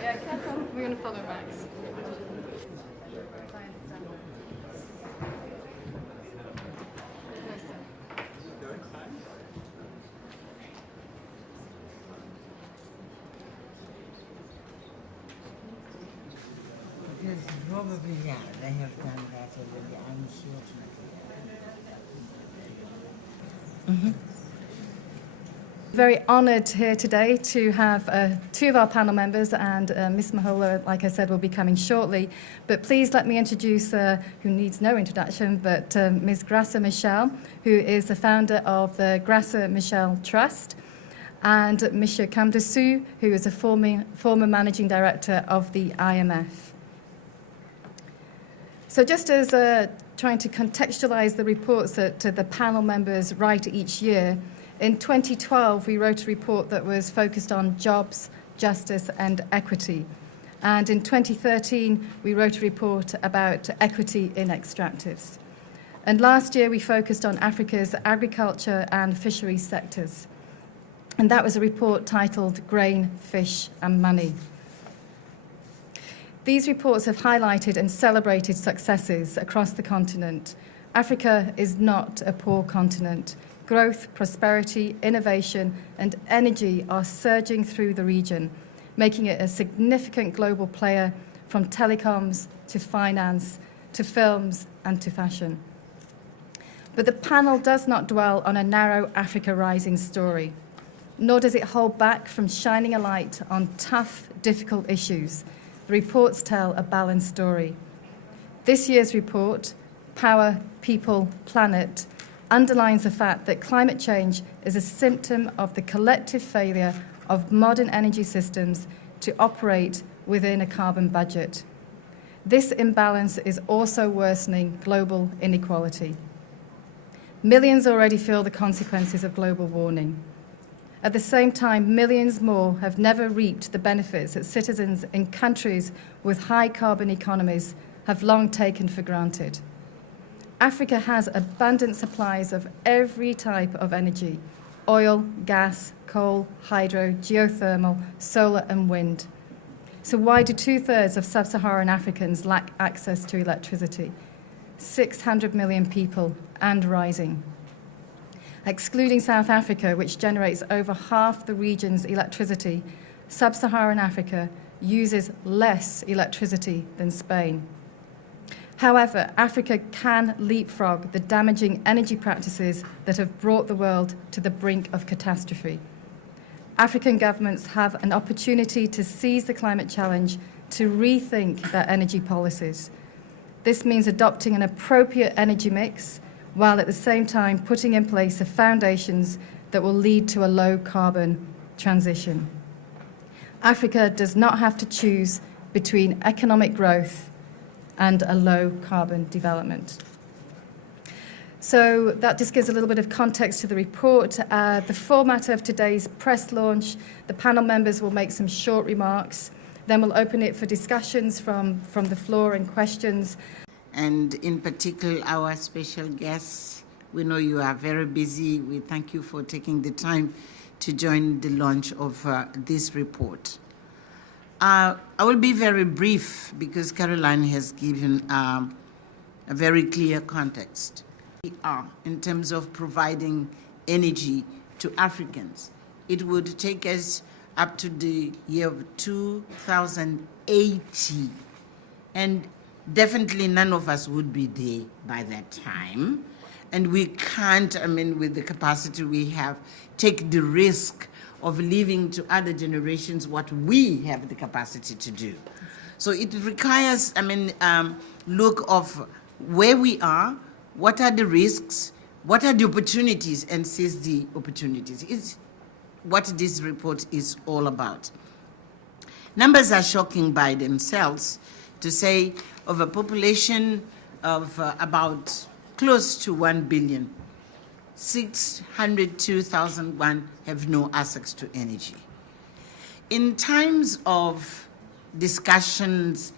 Yeah, careful. We're going to follow Max. Because probably, yeah, they have done that already, unfortunately. Very honoured here today to have two of our panel members, and Ms. Mahola, like I said, will be coming shortly. But please let me introduce, who needs no introduction, but Ms. Graça Michel, who is the founder of the Graça Michel Trust, and Mr. Kamdasu, who is a former managing director of the IMF. So just as trying to contextualise the reports that the panel members write each year, in 2012, we wrote a report that was focused on jobs, justice, and equity. And in 2013, we wrote a report about equity in extractives. And last year, we focused on Africa's agriculture and fisheries sectors. And that was a report titled Grain, Fish, and Money. These reports have highlighted and celebrated successes across the continent. Africa is not a poor continent. Growth, prosperity, innovation, and energy are surging through the region, making it a significant global player from telecoms to finance to films and to fashion. But the panel does not dwell on a narrow Africa Rising story, nor does it hold back from shining a light on tough, difficult issues. The reports tell a balanced story. This year's report, Power, People, Planet, underlines the fact that climate change is a symptom of the collective failure of modern energy systems to operate within a carbon budget. This imbalance is also worsening global inequality. Millions already feel the consequences of global warming. At the same time, millions more have never reaped the benefits that citizens in countries with high carbon economies have long taken for granted. Africa has abundant supplies of every type of energy: oil, gas, coal, hydro, geothermal, solar and wind. So why do 2/3 of Sub-Saharan Africans lack access to electricity? 600 million people and rising. Excluding South Africa, which generates over half the region's electricity, Sub-Saharan Africa uses less electricity than Spain. However, Africa can leapfrog the damaging energy practices that have brought the world to the brink of catastrophe. African governments have an opportunity to seize the climate challenge, to rethink their energy policies. This means adopting an appropriate energy mix, while at the same time putting in place the foundations that will lead to a low-carbon transition. Africa does not have to choose between economic growth and a low-carbon development. So that just gives a little bit of context to the report. The format of today's press launch, the panel members will make some short remarks, then we'll open it for discussions from the floor and questions. And in particular, our special guests, we know you are very busy. We thank you for taking the time to join the launch of this report. I will be very brief because Caroline has given a very clear context. We are in terms of providing energy to Africans. It would take us up to the year of 2080. And definitely none of us would be there by that time. And we can't, with the capacity we have, take the risk of leaving to other generations what we have the capacity to do. So it requires, look of where we are, what are the risks, what are the opportunities, and seize the opportunities. It's what this report is all about. Numbers are shocking by themselves. To say of a population of about close to 1 billion, 602,001 have no access to energy. In times of discussions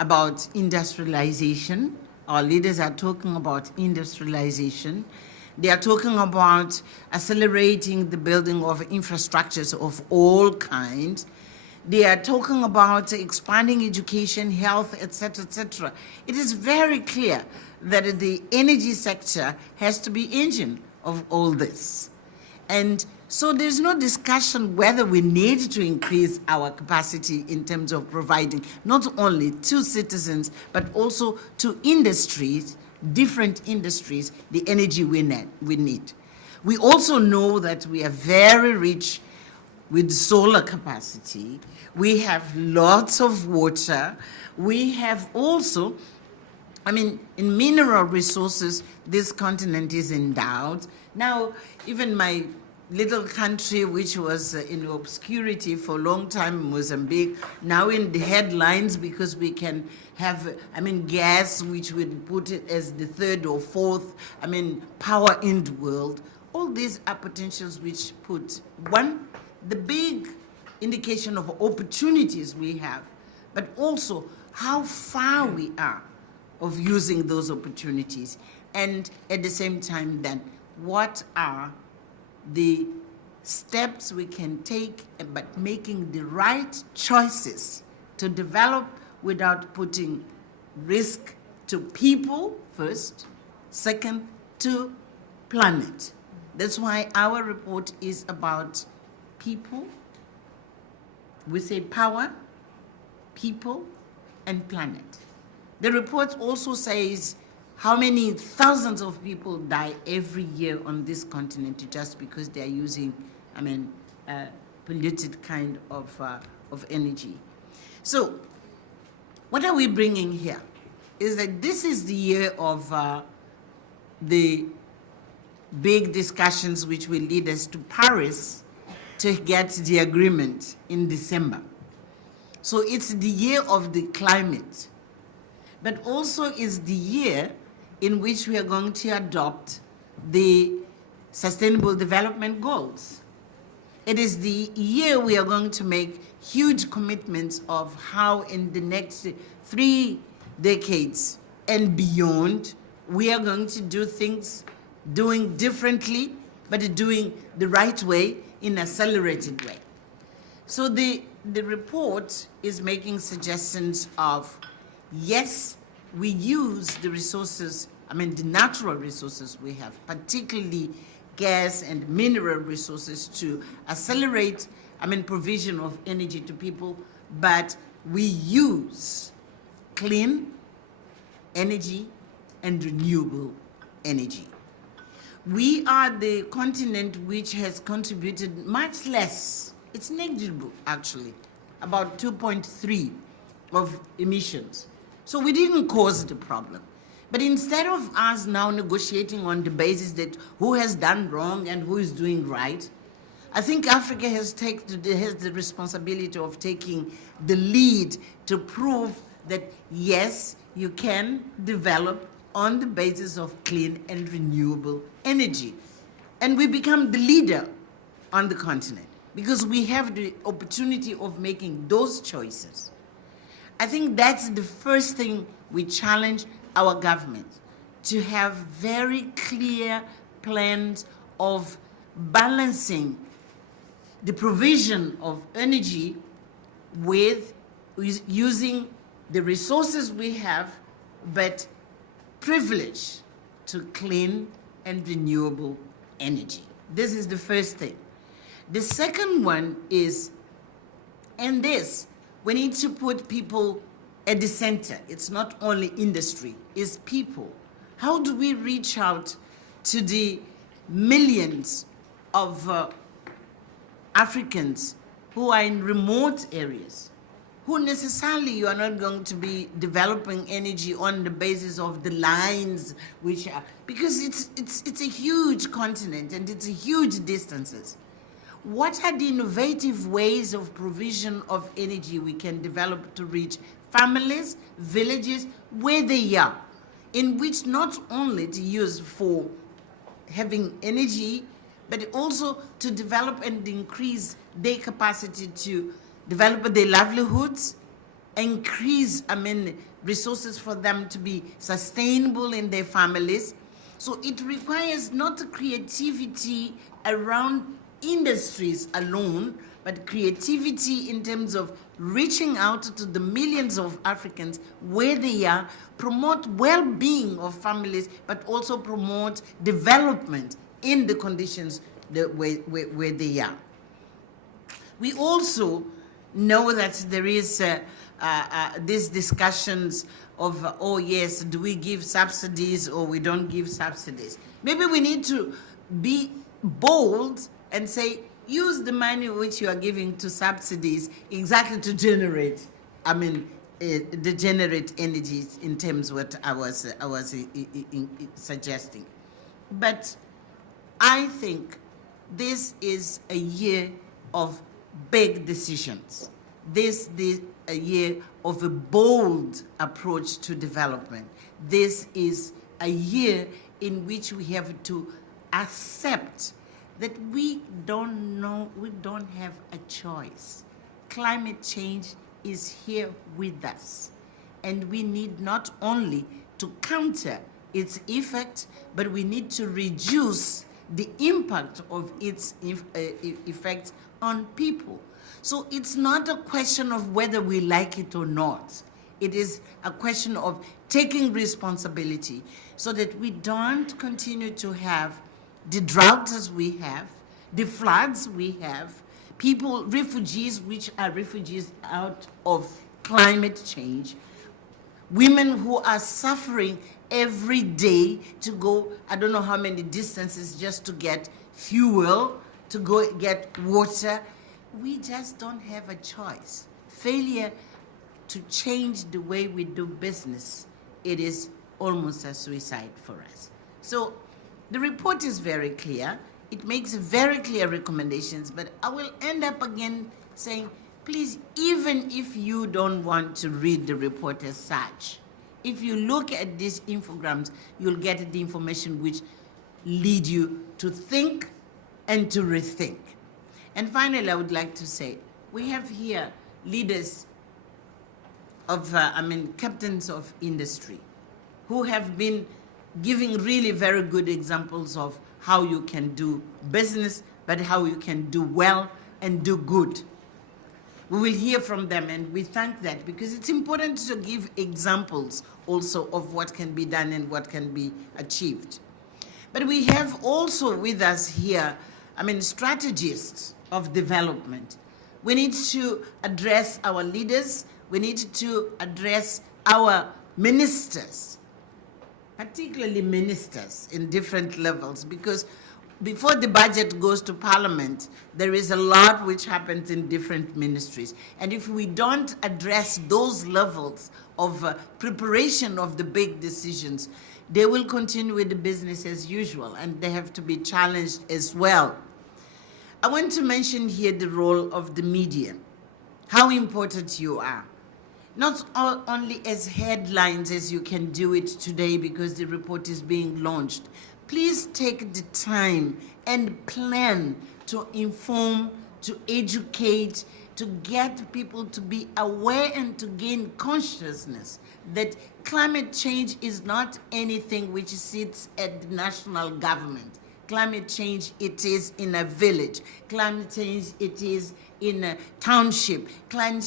about industrialization, our leaders are talking about industrialization. They are talking about accelerating the building of infrastructures of all kinds. They are talking about expanding education, health, etc., etc. It is very clear that the energy sector has to be engine of all this. And so there's no discussion whether we need to increase our capacity in terms of providing not only to citizens, but also to industries, different industries, the energy we need. We also know that we are very rich with solar capacity. We have lots of water. We have also, in mineral resources, this continent is endowed. Now, even my little country, which was in obscurity for a long time, Mozambique, now in the headlines because we can have, gas, which would put it as the third or fourth, power in the world. All these are potentials which put, one, the big indication of opportunities we have, but also how far we are of using those opportunities. And at the same time, then, what are the steps we can take, but making the right choices to develop without putting risk to people first, second, to planet. That's why our report is about people. We say power, people, and planet. The report also says how many thousands of people die every year on this continent just because they are using, polluted kind of energy. So, what are we bringing here? Is that this is the year of the big discussions which will lead us to Paris to get the agreement in December. So it's the year of the climate, but also is the year in which we are going to adopt the Sustainable Development Goals. It is the year we are going to make huge commitments of how in the next 3 decades and beyond, we are going to do things doing differently, but doing the right way in an accelerated way. So the report is making suggestions of, yes, we use the resources, the natural resources we have, particularly gas and mineral resources to accelerate, provision of energy to people, but we use clean energy and renewable energy. We are the continent which has contributed much less. It's negligible, actually, about 2.3 of emissions. So we didn't cause the problem. But instead of us now negotiating on the basis that who has done wrong and who is doing right, I think Africa has the responsibility of taking the lead to prove that, yes, you can develop on the basis of clean and renewable energy. And we become the leader on the continent because we have the opportunity of making those choices. I think that's the first thing we challenge our government, to have very clear plans of balancing the provision of energy with using the resources we have, but privilege to clean and renewable energy. This is the first thing. The second one is And this, we need to put people at the center. It's not only industry, it's people. How do we reach out to the millions of Africans who are in remote areas, who necessarily you are not going to be developing energy on the basis of the lines, which are, because it's a huge continent and it's a huge distances. What are the innovative ways of provision of energy we can develop to reach families, villages, where they are, in which not only to use for having energy, but also to develop and increase their capacity to develop their livelihoods, increase, resources for them to be sustainable in their families. So it requires not creativity around industries alone, but creativity in terms of reaching out to the millions of Africans where they are, promote well-being of families, but also promote development in the conditions where they are. We also know that there is these discussions of, oh yes, do we give subsidies or we don't give subsidies? Maybe we need to be bold and say, use the money which you are giving to subsidies exactly to generate, generate energy in terms of what I was suggesting. But I think this is a year of big decisions. This is a year of a bold approach to development. This is a year in which we have to accept that we don't have a choice. Climate change is here with us, and we need not only to counter its effect, but we need to reduce the impact of its effects on people. So it's not a question of whether we like it or not. It is a question of taking responsibility so that we don't continue to have the droughts as we have, the floods we have, people, refugees which are refugees out of climate change, women who are suffering every day to go, I don't know how many distances just to get fuel, to go get water. We just don't have a choice. Failure to change the way we do business, it is almost a suicide for us. So the report is very clear. It makes very clear recommendations, but I will end up again saying, please, even if you don't want to read the report as such, if you look at these infograms, you'll get the information which lead you to think and to rethink. And finally, I would like to say, we have here leaders of, captains of industry who have been giving really very good examples of how you can do business, but how you can do well and do good. We will hear from them, and we thank that because it's important to give examples also of what can be done and what can be achieved. But we have also with us here, strategists of development. We need to address our leaders. We need to address our ministers, particularly ministers in different levels, because before the budget goes to Parliament, there is a lot which happens in different ministries. And if we don't address those levels of preparation of the big decisions, they will continue with the business as usual, and they have to be challenged as well. I want to mention here the role of the media, how important you are. Not only as headlines as you can do it today because the report is being launched. Please take the time and plan to inform, to educate, to get people to be aware and to gain consciousness that climate change is not anything which sits at the national government. Climate change, it is in a village. Climate change, it is in a township. Climate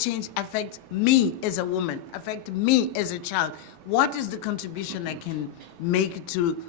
change affects me as a woman, affects me as a child. What is the contribution I can make to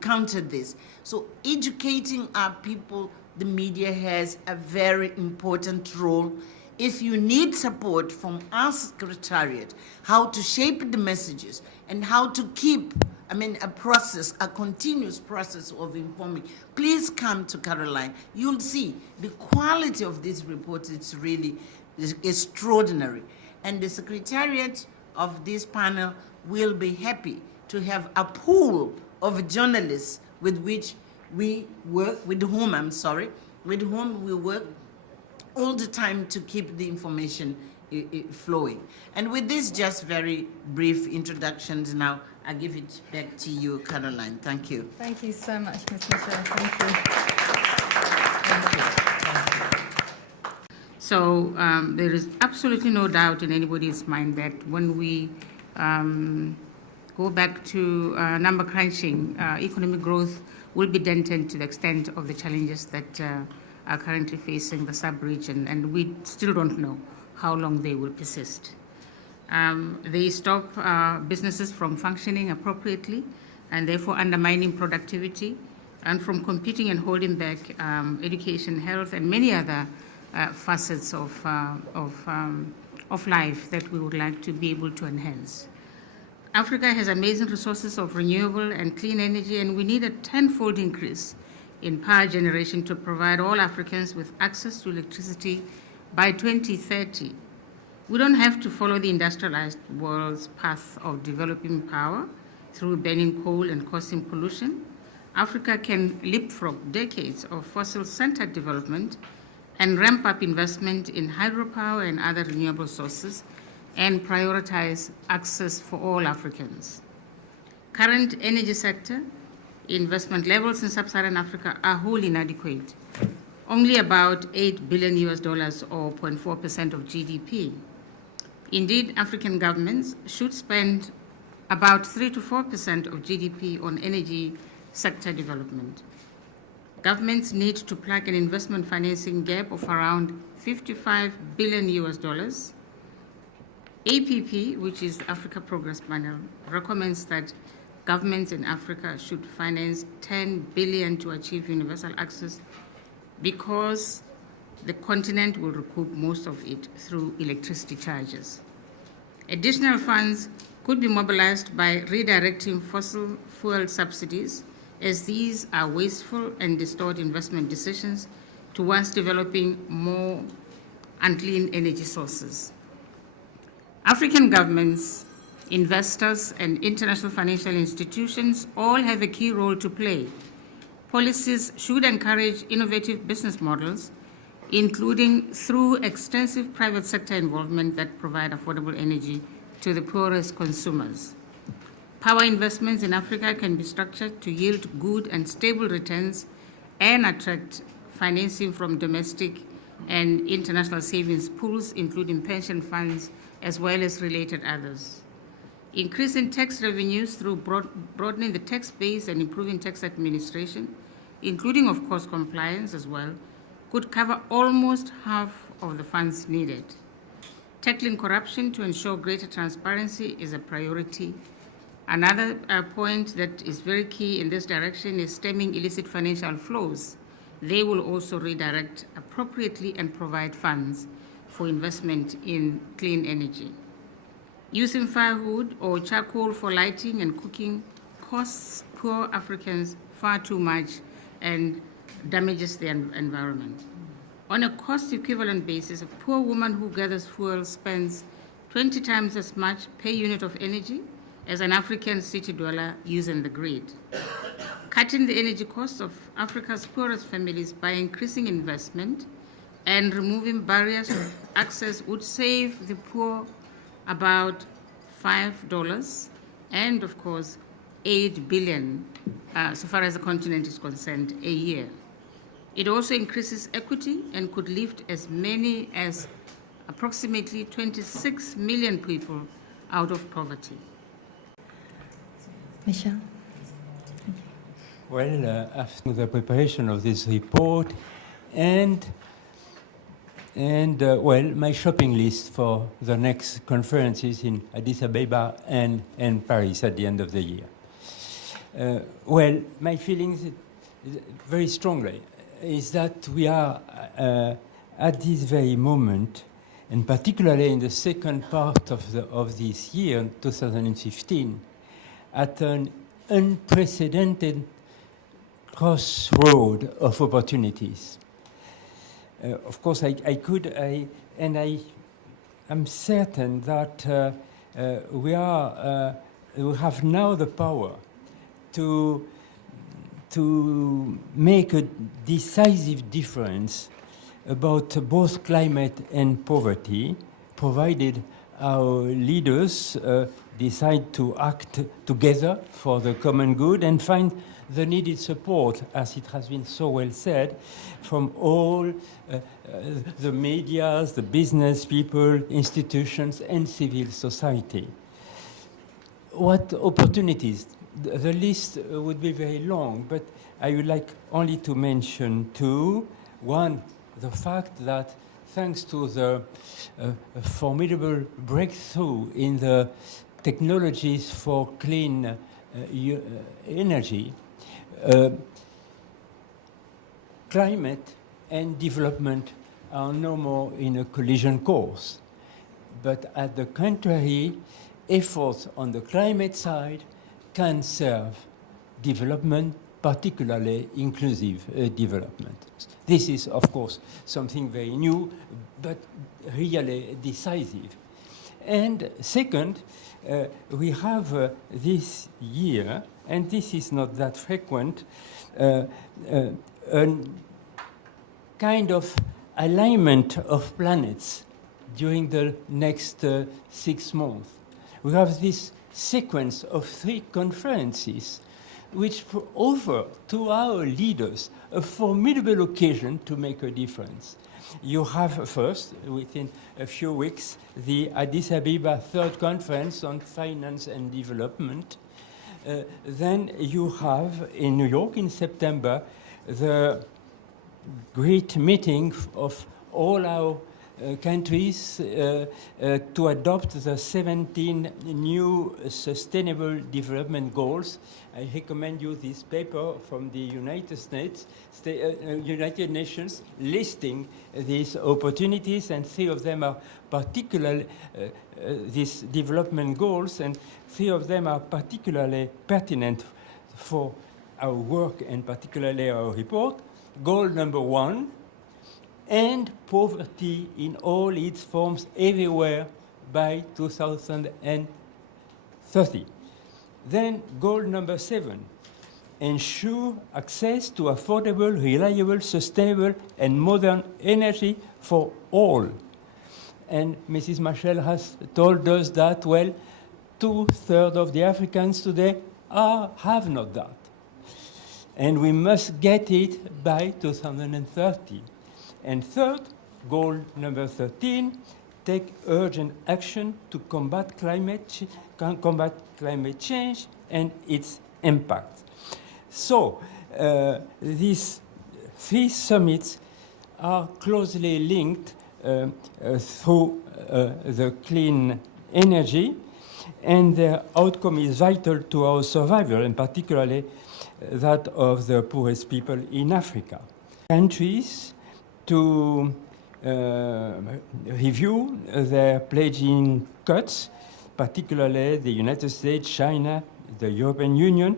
counter this? So educating our people the media has a very important role. If you need support from our secretariat, how to shape the messages and how to keep, a continuous process of informing, please come to Caroline. You'll see the quality of this report is really extraordinary. And the secretariat of this panel will be happy to have a pool of journalists with which we work, with whom we work all the time to keep the information flowing. And with this just very brief introductions now, I give it back to you, Caroline. Thank you. Thank you so much, Ms. Michelle. Thank you. So there is absolutely no doubt in anybody's mind that when we go back to number crunching, economic growth will be dented to the extent of the challenges that are currently facing the sub-region, and we still don't know how long they will persist. They stop businesses from functioning appropriately and therefore undermining productivity, and from competing and holding back education, health, and many other facets of life that we would like to be able to enhance. Africa has amazing resources of renewable and clean energy, and we need a tenfold increase in power generation to provide all Africans with access to electricity by 2030. We don't have to follow the industrialized world's path of developing power through burning coal and causing pollution. Africa can leapfrog decades of fossil-centered development and ramp up investment in hydropower and other renewable sources and prioritize access for all Africans. Current energy sector investment levels in Sub-Saharan Africa are wholly inadequate, only about $8 billion or 0.4% of GDP. Indeed, African governments should spend about 3 to 4% of GDP on energy sector development. Governments need to plug an investment financing gap of around $55 billion. APP, which is Africa Progress Panel, recommends that governments in Africa should finance $10 billion to achieve universal access because the continent will recoup most of it through electricity charges. Additional funds could be mobilized by redirecting fossil fuel subsidies, as these are wasteful and distort investment decisions towards developing more unclean energy sources. African governments, investors, and international financial institutions all have a key role to play. Policies should encourage innovative business models, including through extensive private sector involvement that provide affordable energy to the poorest consumers. Power investments in Africa can be structured to yield good and stable returns and attract financing from domestic and international savings pools, including pension funds, as well as related others. Increasing tax revenues through broadening the tax base and improving tax administration, including, of course, compliance as well, could cover almost half of the funds needed. Tackling corruption to ensure greater transparency is a priority. Another point that is very key in this direction is stemming illicit financial flows. They will also redirect appropriately and provide funds for investment in clean energy. Using firewood or charcoal for lighting and cooking costs poor Africans far too much and damages the environment. On a cost equivalent basis, a poor woman who gathers fuel spends 20 times as much per unit of energy as an African city dweller using the grid. Cutting the energy costs of Africa's poorest families by increasing investment and removing barriers to access would save the poor about $5 and, of course, $8 billion, so far as the continent is concerned, a year. It also increases equity and could lift as many as approximately 26 million people out of poverty. Michelle? Well, after the preparation of this report and my shopping list for the next conferences in Addis Ababa and Paris at the end of the year. My feelings very strongly. is that we are at this very moment, and particularly in the second part of this year, 2015, at an unprecedented crossroad of opportunities. Of course, I'm certain that we have now the power to make a decisive difference about both climate and poverty, provided our leaders decide to act together for the common good and find the needed support, as it has been so well said, from all the media, the business people, institutions, and civil society. What opportunities? The list would be very long, but I would like only to mention two. One, the fact that thanks to the formidable breakthrough in the technologies for clean energy, climate and development are no more in a collision course. But at the contrary, efforts on the climate side can serve development, particularly inclusive development. This is, of course, something very new, but really decisive. And second, we have this year, and this is not that frequent, a kind of alignment of planets during the next 6 months. We have this sequence of 3 conferences which offer to our leaders a formidable occasion to make a difference. You have first, within a few weeks, the Addis Ababa 3rd Conference on Finance and Development. Then you have in New York in September the great meeting of all our countries to adopt the 17 new Sustainable Development Goals. I recommend you this paper from the United Nations listing these opportunities, and 3 of them are particularly these development goals, and 3 of them are particularly pertinent for our work and particularly our report. Goal number 1, end poverty in all its forms everywhere by 2030. Then goal number 7, ensure access to affordable, reliable, sustainable, and modern energy for all. And Mrs. Machel has told us that, well, 2/3 of the Africans today have not that. And we must get it by 2030. And third, goal number 13, take urgent action to combat climate change and its impact. So these 3 summits are closely linked through the clean energy, and their outcome is vital to our survival, and particularly that of the poorest people in Africa. Countries to review their pledging cuts, particularly the United States, China, the European Union,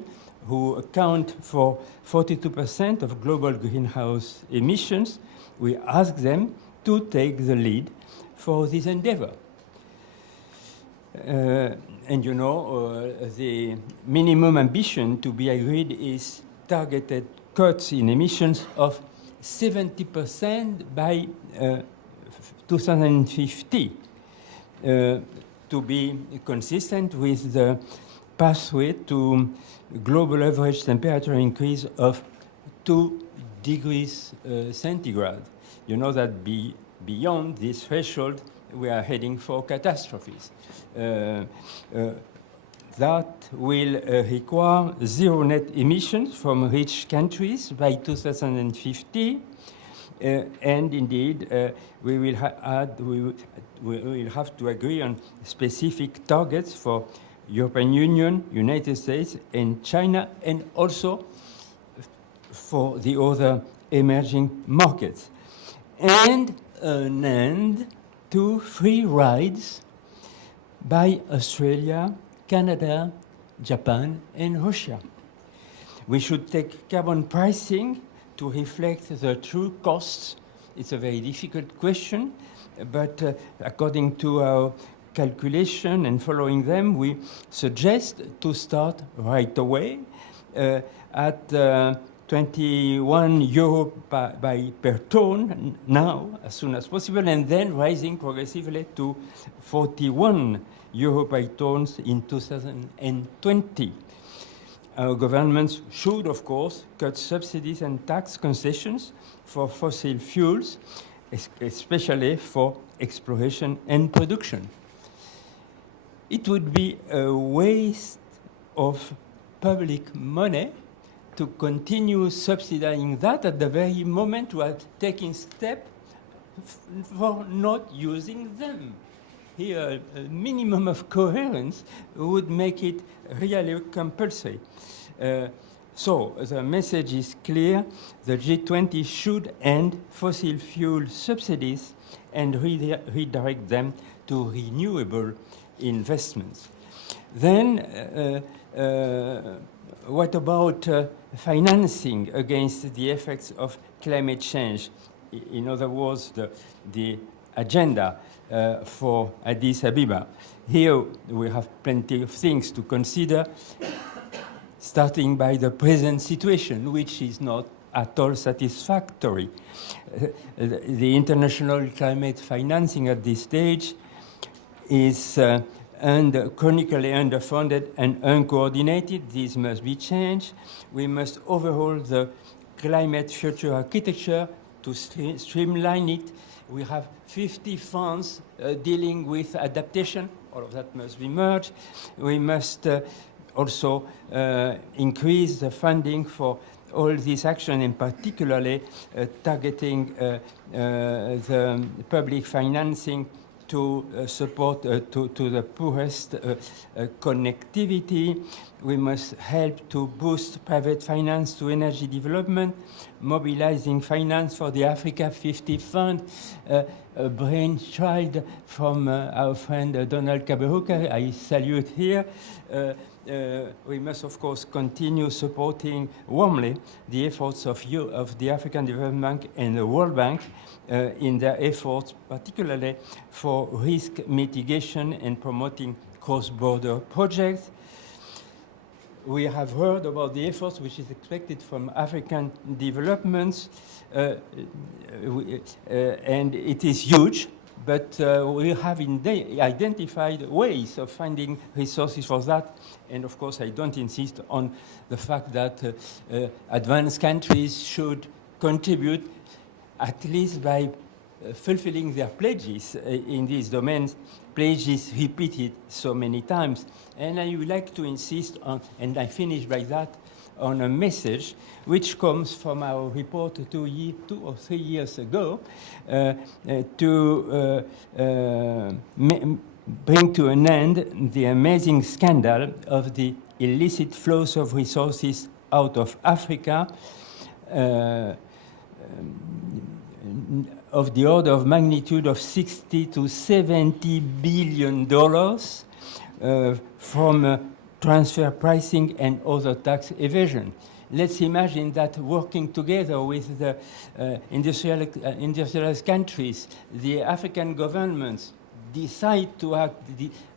who account for 42% of global greenhouse emissions. We ask them to take the lead for this endeavor. And you know, the minimum ambition to be agreed is targeted cuts in emissions of 70% by 2050 to be consistent with the pathway to global average temperature increase of 2 degrees centigrade. You know that beyond this threshold, we are heading for catastrophes. That will require 0 net emissions from rich countries by 2050. And indeed, we will have to agree on specific targets for European Union, United States, and China, and also for the other emerging markets, and an end to free rides by Australia, Canada, Japan, and Russia. We should take carbon pricing to reflect the true costs. It's a very difficult question, but according to our calculation and following them, we suggest to start right away at 21 euro per ton now, as soon as possible, and then rising progressively to 41 euro per ton in 2020. Our governments should, of course, cut subsidies and tax concessions for fossil fuels, especially for exploration and production. It would be a waste of public money to continue subsidizing that at the very moment we are taking steps for not using them. Here, a minimum of coherence would make it really compulsory. So the message is clear. The G20 should end fossil fuel subsidies and redirect them to renewable investments. Then, what about financing against the effects of climate change? In other words, the agenda for Addis Ababa. Here we have plenty of things to consider, starting by the present situation, which is not at all satisfactory. The international climate financing at this stage is chronically underfunded and uncoordinated. This must be changed. We must overhaul the climate future architecture to streamline it. We have 50 funds dealing with adaptation. All of that must be merged. We must also increase the funding for all this action, and particularly targeting the public financing to support to the poorest connectivity. We must help to boost private finance to energy development, mobilizing finance for the Africa 50 Fund, a brainchild from our friend Donald Kaberuka, I salute here. We must, of course, continue supporting warmly the efforts of the African Development Bank and the World Bank in their efforts, particularly for risk mitigation and promoting cross-border projects. We have heard about the efforts which is expected from African developments, and it is huge. But we have identified ways of finding resources for that. And of course, I don't insist on the fact that advanced countries should contribute at least by fulfilling their pledges in these domains, pledges repeated so many times. And I would like to insist on, and I finish by that, on a message which comes from our report 2 or 3 years ago to bring to an end the amazing scandal of the illicit flows of resources out of Africa of the order of magnitude of $60 to $70 billion from transfer pricing and other tax evasion. Let's imagine that working together with the industrialized countries, the African governments decide to act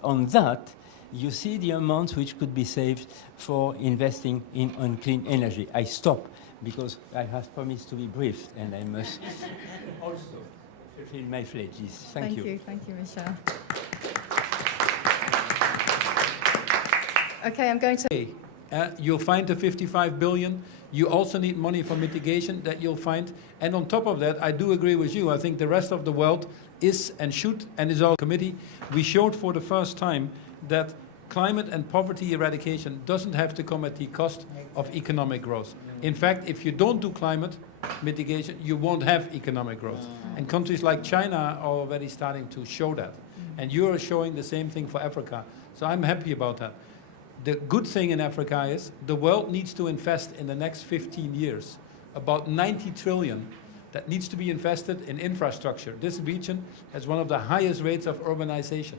on that. You see the amounts which could be saved for investing on clean energy. I stop because I have promised to be brief, and I must also fulfill my pledges. Thank you. Thank you, Michel. Okay, I'm going to... You'll find the 55 billion. You also need money for mitigation that you'll find. And on top of that, I do agree with you. I think the rest of the world is and should, and is our committee. We showed for the first time that climate and poverty eradication doesn't have to come at the cost of economic growth. In fact, if you don't do climate mitigation, you won't have economic growth. And countries like China are already starting to show that. And you're showing the same thing for Africa. So I'm happy about that. The good thing in Africa is the world needs to invest in the next 15 years about 90 trillion that needs to be invested in infrastructure. This region has one of the highest rates of urbanization.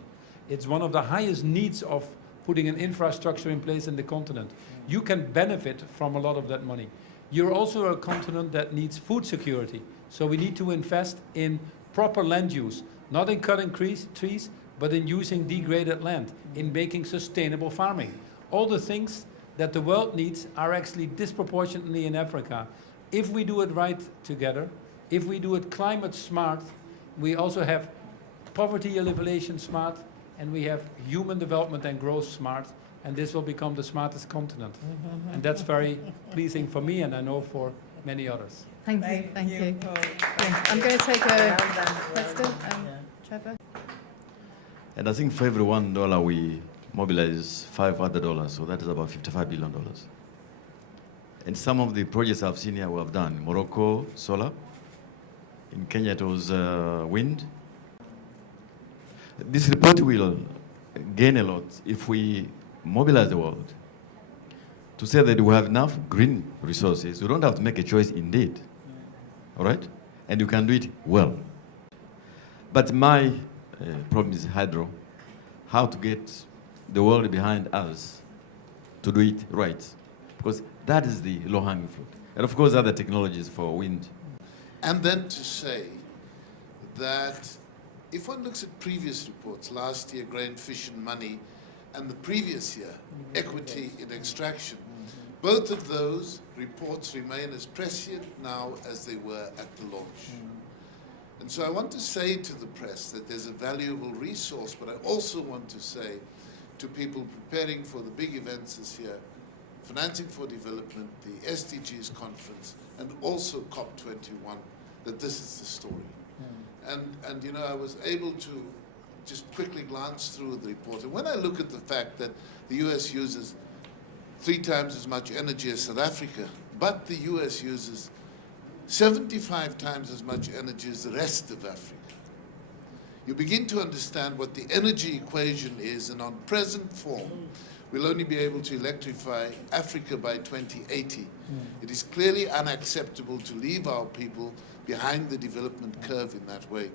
It's one of the highest needs of putting an infrastructure in place in the continent. You can benefit from a lot of that money. You're also a continent that needs food security. So we need to invest in proper land use, not in cutting trees, but in using degraded land, in making sustainable farming. All the things that the world needs are actually disproportionately in Africa. If we do it right together, if we do it climate smart, we also have poverty elimination smart, and we have human development and growth smart, and this will become the smartest continent. And that's very pleasing for me, and I know for many others. Thank you. Thank you. Yeah, I'm going to take a question. Trevor? And I think for every $1 we mobilize $5 other, so that is about $55 billion. And some of the projects I've seen here we have done, Morocco, solar. In Kenya it was wind. This report will gain a lot if we mobilize the world to say that we have enough green resources. We don't have to make a choice indeed, all right? And you can do it well. But my problem is hydro, how to get the world behind us to do it right, because that is the low-hanging fruit. And of course, other technologies for wind. And then to say that if one looks at previous reports, last year, grain, fish and money, and the previous year, equity in extraction, both of those reports remain as prescient now as they were at the launch. And so I want to say to the press that there's a valuable resource, but I also want to say to people preparing for the big events this year, Financing for Development, the SDGs conference, and also COP21, that this is the story. And you know, I was able to just quickly glance through the report. And when I look at the fact that the US uses 3 times as much energy as South Africa, but the US uses 75 times as much energy as the rest of Africa, you begin to understand what the energy equation is, and on present form, we'll only be able to electrify Africa by 2080. It is clearly unacceptable to leave our people behind the development curve in that way.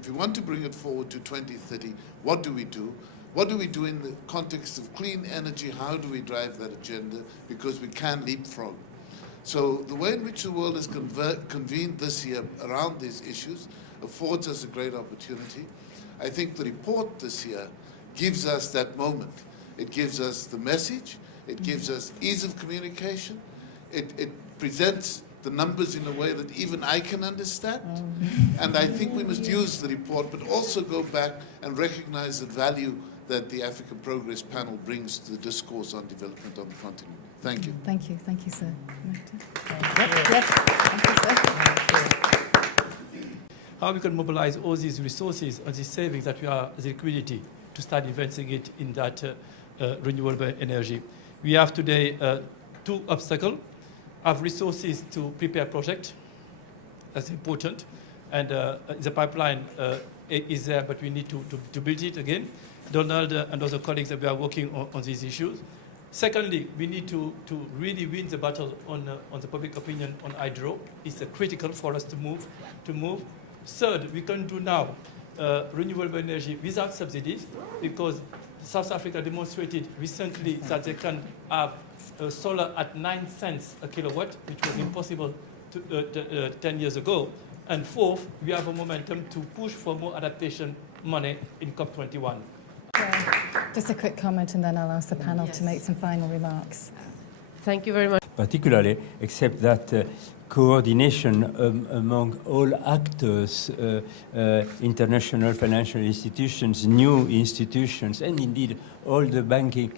If we want to bring it forward to 2030, what do we do? What do we do in the context of clean energy? How do we drive that agenda? Because we can leapfrog. So the way in which the world has convened this year around these issues affords us a great opportunity. I think the report this year gives us that moment. It gives us the message. It gives us ease of communication. It presents the numbers in a way that even I can understand. And I think we must use the report, but also go back and recognize the value that the Africa Progress Panel brings to the discourse on development on the continent. Thank you. Thank you. Thank you, sir. Yep. Thank you, sir. How we can mobilize all these resources and these savings that we are, the liquidity, to start investing it in that renewable energy. We have today 2 obstacles. Have resources to prepare project. That's important. And the pipeline is there, but we need to build it again. Donald and other colleagues that we are working on these issues. Secondly, we need to really win the battle on the public opinion on hydro. It's critical for us to move. Third, we can do now renewable energy without subsidies, because South Africa demonstrated recently that they can have solar at 9 cents a kilowatt, which was impossible 10 years ago. And fourth, we have a momentum to push for more adaptation money in COP21. Just a quick comment, and then I'll ask the panel to make some final remarks. Thank you very much. Particularly, except that coordination among all actors, international financial institutions, new institutions, and indeed all the banking,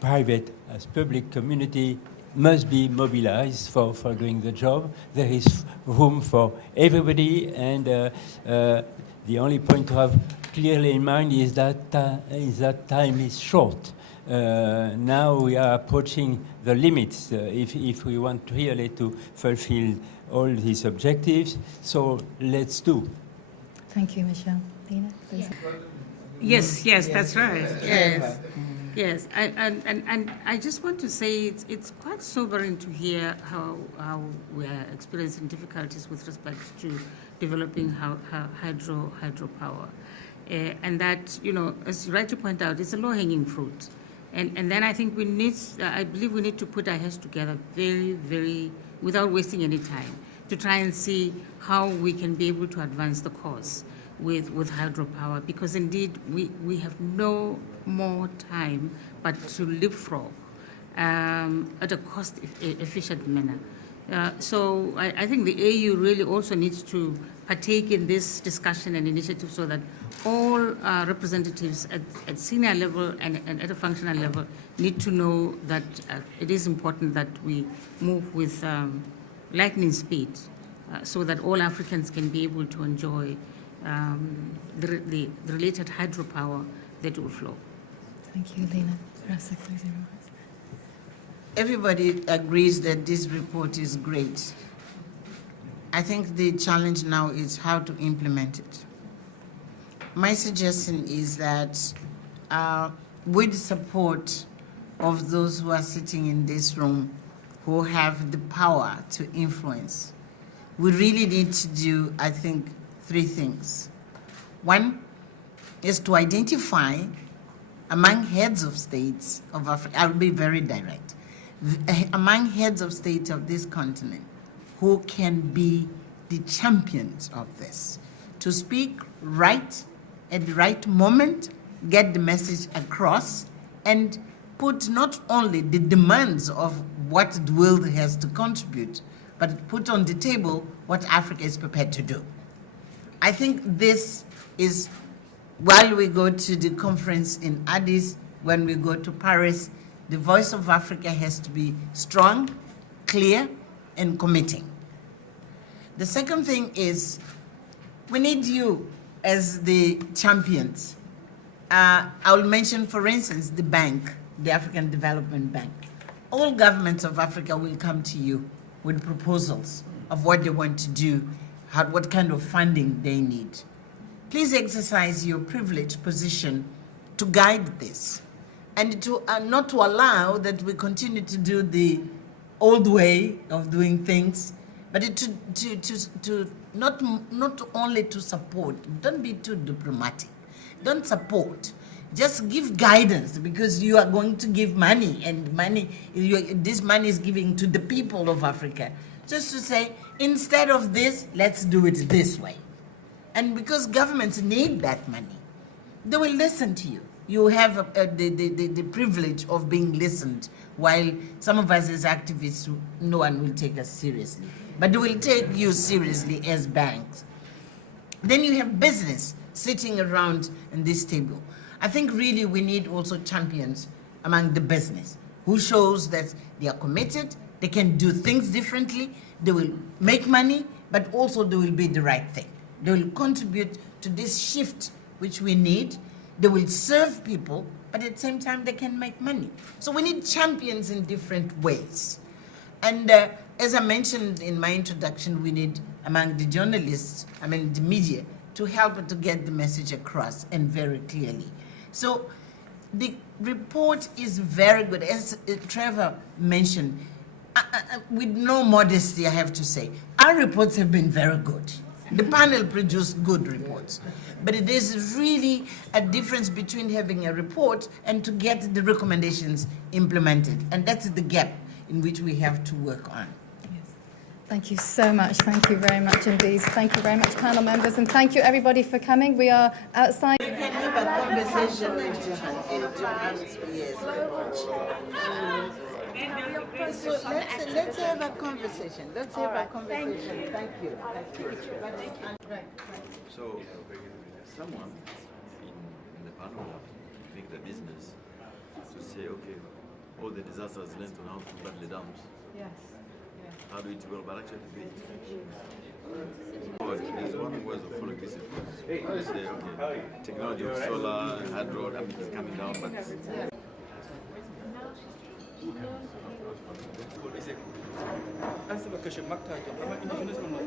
private as public community, must be mobilized for doing the job. There is room for everybody, and the only point to have clearly in mind is that time is short. Now we are approaching the limits if we want really to fulfill all these objectives. So let's do. Thank you, Michelle. Dina, please. Yes, that's right. Yes. Yes, and I just want to say it's quite sobering to hear how we are experiencing difficulties with respect to developing hydropower. And that, you know, as you rightly point out, it's a low-hanging fruit. And then I think I believe we need to put our heads together very, without wasting any time, to try and see how we can be able to advance the cause with hydropower, because indeed we have no more time but to leapfrog at a cost-efficient manner. So I think the AU really also needs to partake in this discussion and initiative so that all representatives at senior level and at a functional level need to know that it is important that we move with lightning speed so that all Africans can be able to enjoy the related hydropower that will flow. Thank you, Lena. Rasa, closing remarks. Everybody agrees that this report is great. I think the challenge now is how to implement it. My suggestion is that with support of those who are sitting in this room who have the power to influence, we really need to do, I think, 3 things. One is to identify among heads of states of Africa, I'll be very direct, among heads of states of this continent who can be the champions of this, to speak right at the right moment, get the message across, and put not only the demands of what the world has to contribute, but put on the table what Africa is prepared to do. I think this is, while we go to the conference in Addis, when we go to Paris, the voice of Africa has to be strong, clear, and committing. The second thing is, we need you as the champions. I will mention, for instance, the bank, the African Development Bank. All governments of Africa will come to you with proposals of what they want to do, what kind of funding they need. Please exercise your privileged position to guide this, and to not to allow that we continue to do the old way of doing things, but to not only to support. Don't be too diplomatic. Don't support. Just give guidance, because you are going to give money, and this money is giving to the people of Africa. Just to say, instead of this, let's do it this way. And because governments need that money, they will listen to you. You have the privilege of being listened, while some of us as activists, no one will take us seriously. But they will take you seriously as banks. Then you have business sitting around in this table. I think really we need also champions among the business who shows that they are committed, they can do things differently, they will make money, but also they will be the right thing. They will contribute to this shift which we need. They will serve people, but at the same time they can make money. So we need champions in different ways. And as I mentioned in my introduction, we need among the journalists, the media, to help to get the message across and very clearly. So the report is very good. As Trevor mentioned, with no modesty, I have to say, our reports have been very good. The panel produced good reports. But it is really a difference between having a report and to get the recommendations implemented. And that's the gap in which we have to work on. Yes. Thank you so much. Thank you very much indeed. Thank you very much, panel members. And thank you, everybody, for coming. We are outside. We can have a conversation in Johannesburg. Yes. So let's have a conversation. Let's have a conversation. Thank you. So, someone in the panel have to make the business to say, okay, all the disasters learned on how to flood the dams. Yes. How do it well, but actually do it. There's one way of following this approach. You say, okay, technology of solar, hydro, is coming down, but Answer the question, Mark title. Am I indigenous or not?